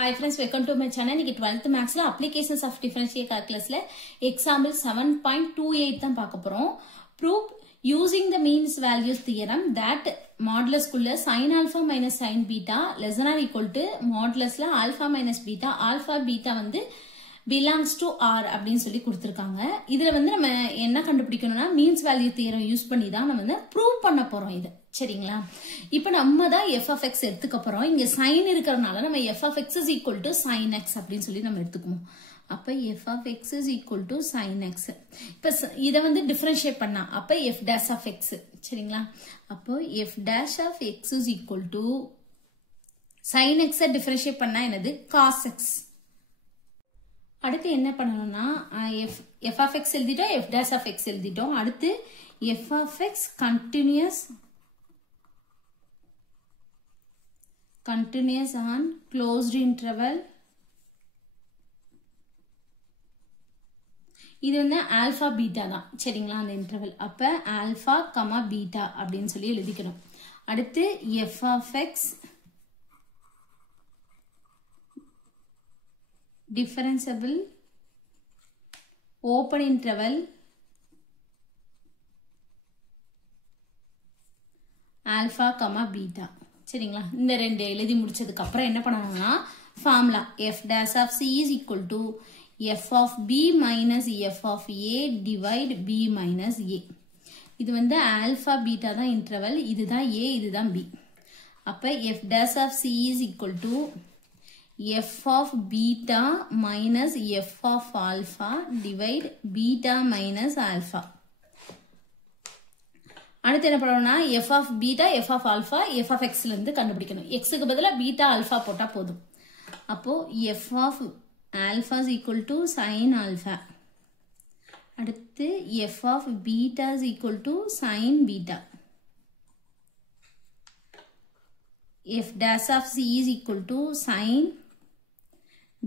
Hi friends, welcome to my channel. இன்னைக்கு 12th Maths ல Applications of Differential Calculus ல Example 7.28 தான் பார்க்க போறோம். Prove using the means values theorem that modulus குள்ள sin alpha minus sin beta less than or equal to modulus ல alpha minus beta, alpha beta வந்து belongs to R அப்படின்னு சொல்லி கொடுத்திருக்காங்க. இதுல வந்து நம்ம என்ன கண்டுபிடிக்கணும்னா means value theorem யூஸ் பண்ணி தான் நம்ம வந்து prove பண்ண போறோம் இது. சரிங்களா? இப்போ நம்ம தான் f of x எடுத்துக்க போறோம். இங்க sin இருக்கறனால நம்ம f of x is equal to sin x அப்படினு சொல்லி நம்ம எடுத்துக்குவோம். அப்ப f of x is equal to sin x. இப்போ இத வந்து டிஃபரன்ஷியேட் பண்ணா அப்ப f dash of x. சரிங்களா? அப்போ f dash of x is equal to sin x differentiate பண்ணா என்னது cos x. அடுத்து என்ன பண்ணனும்னா f of x எழுதிட்டோம், f dash of x எழுதிட்டோம். அடுத்து f of x continuous on closed interval. இது வந்து alpha beta தான். சரிங்களா? அந்த இன்டர்வல். அப்ப alpha, beta அப்படின்னு சொல்லி எழுதிக்கணும். அடுத்து f of x differentiable open interval alpha, beta. சரிங்களா? இந்த ரெண்டு எழுதி முடிச்சதுக்கு அப்புறம் என்ன பண்ணணும்னா formula f dash of c is equal to f of b minus f of a divide b minus a. இது வந்து alpha beta தான் இன்டர்வல், இதுதான் a, இதுதான் b. அப்ப f dash of c is equal to f of beta minus f of alpha divide beta minus alpha. அடுத்து என்ன பண்ணணும்னா f of beta, f of alpha, f of x ல இருந்து கண்டுபிடிக்கணும். x க்கு பதிலா beta alpha போட்டா போதும். அப்போ f of alpha is equal to sin alpha. அடுத்து f of beta is equal to sin beta. f dash of c is equal to sin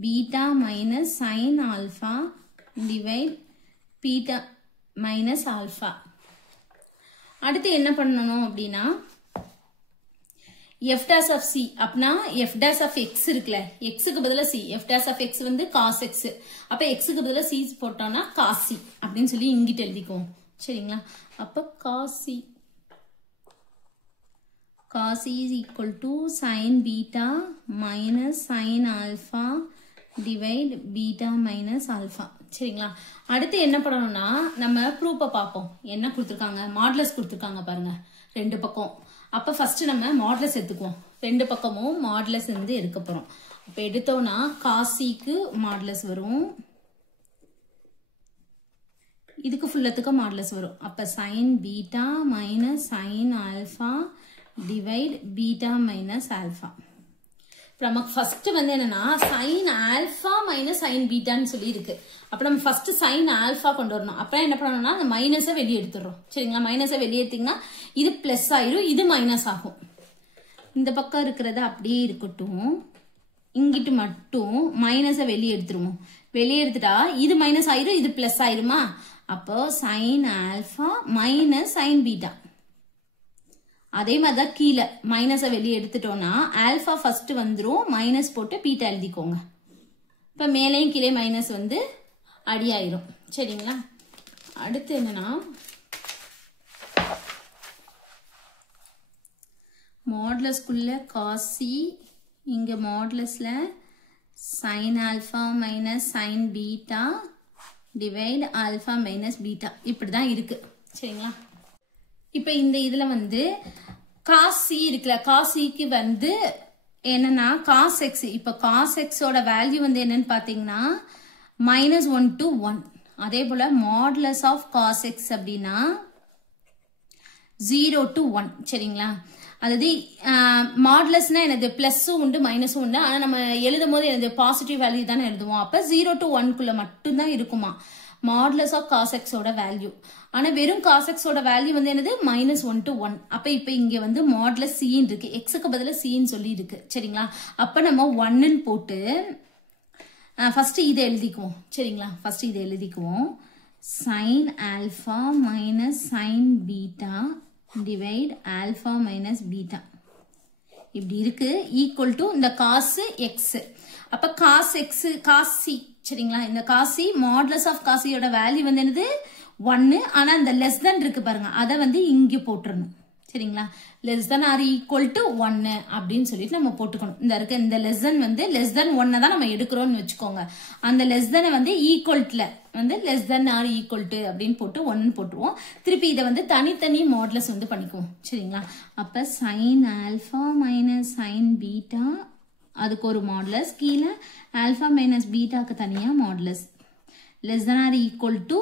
beta minus sin alpha divide beta minus alpha. அடுத்து என்ன பண்ணணும் அப்படின்னா f dash of c அப்படினா f dash of x இருக்குல, x க்கு பதிலா c, f dash of x வந்து cos x. அப்ப x க்கு பதிலா c போட்டோம்னா cos c அப்படினு சொல்லி இங்கிட்ட எழுதிக்குவோம். சரிங்களா? அப்ப cos c is equal to sin beta minus sin alpha divide beta minus alpha. சரிங்களா? அடுத்து என்ன பண்ணணும்னா நம்ம ப்ரூஃபை பார்ப்போம். என்ன கொடுத்திருக்காங்க? மாடுலஸ் கொடுத்திருக்காங்க பாருங்க ரெண்டு பக்கம். அப்ப ஃபர்ஸ்ட் நம்ம மாடுலஸ் எடுத்துக்குவோம். ரெண்டு பக்கமும் மாடுலஸ் வந்து எடுக்க போறோம். அப்ப எடுத்தோம்னா cos c க்கு மாடுலஸ் வரும், இதுக்கு ஃபுல்லத்துக்கு மாடுலஸ் வரும். அப்ப sin beta minus sin alpha divide beta minus alpha. நமக்கு ஃபர்ஸ்ட் வந்து என்னன்னா sin alpha minus sin beta ன்னு சொல்லி இருக்கு. அப்ப நம்ம ஃபர்ஸ்ட் sin alpha கொண்டு வரணும். அப்ப என்ன பண்ணணும்னா அந்த மைனஸை வெளியே எடுத்துறோம். சரிங்களா? மைனஸை வெளியே எடுத்தீங்கன்னா இது பிளஸ் ஆயிரும், இது மைனஸ் ஆகும். இந்த பக்கம் இருக்கிறது அப்படியே இருக்கட்டும், இங்கிட்டு மட்டும் மைனஸை வெளியே எடுத்துருவோம். வெளியே எடுத்துட்டா இது மைனஸ் ஆயிரும், இது பிளஸ் ஆயிருமா? அப்போ sin alpha minus sin beta. அதே மாதிரிதான் கீழே மைனஸை வெளியே எடுத்துட்டோம்னா ஆல்பா ஃபர்ஸ்ட் வந்துரும், மைனஸ் போட்டு பீட்டா எழுதிக்கோங்க. இப்ப மேலையும் கீழே மைனஸ் வந்து அடியாயிரும். சரிங்களா? அடுத்து என்னன்னா மாடுலஸ்குள்ள cos c, இங்க மாடுலஸ்ல sin alpha minus sin beta divide alpha minus beta இப்படிதான் இருக்கு. சரிங்களா? இப்ப இந்த இதுல வந்து cos c இருக்குல்ல, cos c க்கு வந்து என்னன்னா cos x. இப்ப cos x ஓட வேல்யூ வந்து என்னன்னு பாத்தீங்கன்னா -1 to 1. அதே போல modulus of cos x அப்படின்னா 0 to 1. சரிங்களா? அதாவது மாடுலஸ்னா என்னது பிளஸும் உண்டு மைனஸும் உண்டு. ஆனா நம்ம எழுதும் போது என்னது பாசிட்டிவ் வேல்யூ தானே எழுதுவோம். அப்ப 0 to 1 குள்ள மட்டும்தான் இருக்குமா மாடுலஸ் ஆஃப் cos x ஓட வேல்யூ. ஆனா வெறும் cos x ஓட வேல்யூ வந்து என்னது -1 to 1. அப்ப இப்ப இங்க வந்து மாடுலஸ் c இருக்கு, x க்கு பதிலா c ன்னு சொல்லி இருக்கு. சரிங்களா? அப்ப நம்ம 1 ன்னு போட்டு ஃபர்ஸ்ட் இதை எழுதிக்குவோம். சரிங்களா? ஃபர்ஸ்ட் இதை எழுதிக்குவோம். sin alpha minus sin beta divide alpha minus beta. இப்படி இருக்கு ஈக்குவல் டு இந்த காசு எக்ஸ். அப்ப காஸ் எக்ஸ் காஸ் சி சரிங்களா. இந்த காசி மாடுலஸ் ஆஃப் காசியோட வேல்யூ வந்து என்னது 1. ஆனா இந்த லெஸ் தென் இருக்கு பாருங்க அதை வந்து இங்க போட்டுறணும் சரிங்களா. Less than or equal to 1 அப்படின்னு சொல்லிட்டு நம்ம போட்டுக்கணும். இந்த இருக்க இந்த லெஸ் தென் வந்து லெஸ் தென் 1 தான் நம்ம எடுக்கிறோம்னு வச்சுக்கோங்க. அந்த லெஸ் தென் வந்து ஈக்குவல்ல வந்து less than or equal to அப்படின்னு போட்டு 1 போட்டுருவோம். திருப்பி இதை வந்து தனித்தனி மாடுலஸ் வந்து பண்ணிக்குவோம் சரிங்களா. அப்ப sine alpha minus sine beta அதுக்கு ஒரு மாடுலஸ், கீழே ஆல்பா மைனஸ் பீட்டாக்கு தனியா modulus less than or equal to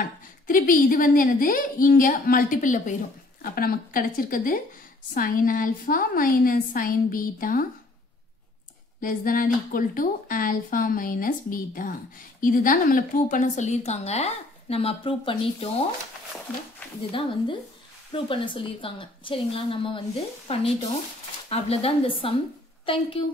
1. திருப்பி இது வந்து என்னது இங்க மல்டிபிள்ல போயிடும். அப்ப நமக்கு கிடைச்சிருக்கிறது sin alpha minus sin beta less than or equal to alpha minus beta. இதுதான் நம்மள ப்ரூவ் பண்ண சொல்லியிருக்காங்க. நம்ம ப்ரூவ் பண்ணிட்டோம். இதுதான் வந்து ப்ரூவ் பண்ண சொல்லியிருக்காங்க சரிங்களா. நம்ம வந்து பண்ணிட்டோம். அவ்வளவுதான் இந்த சம். Thank you.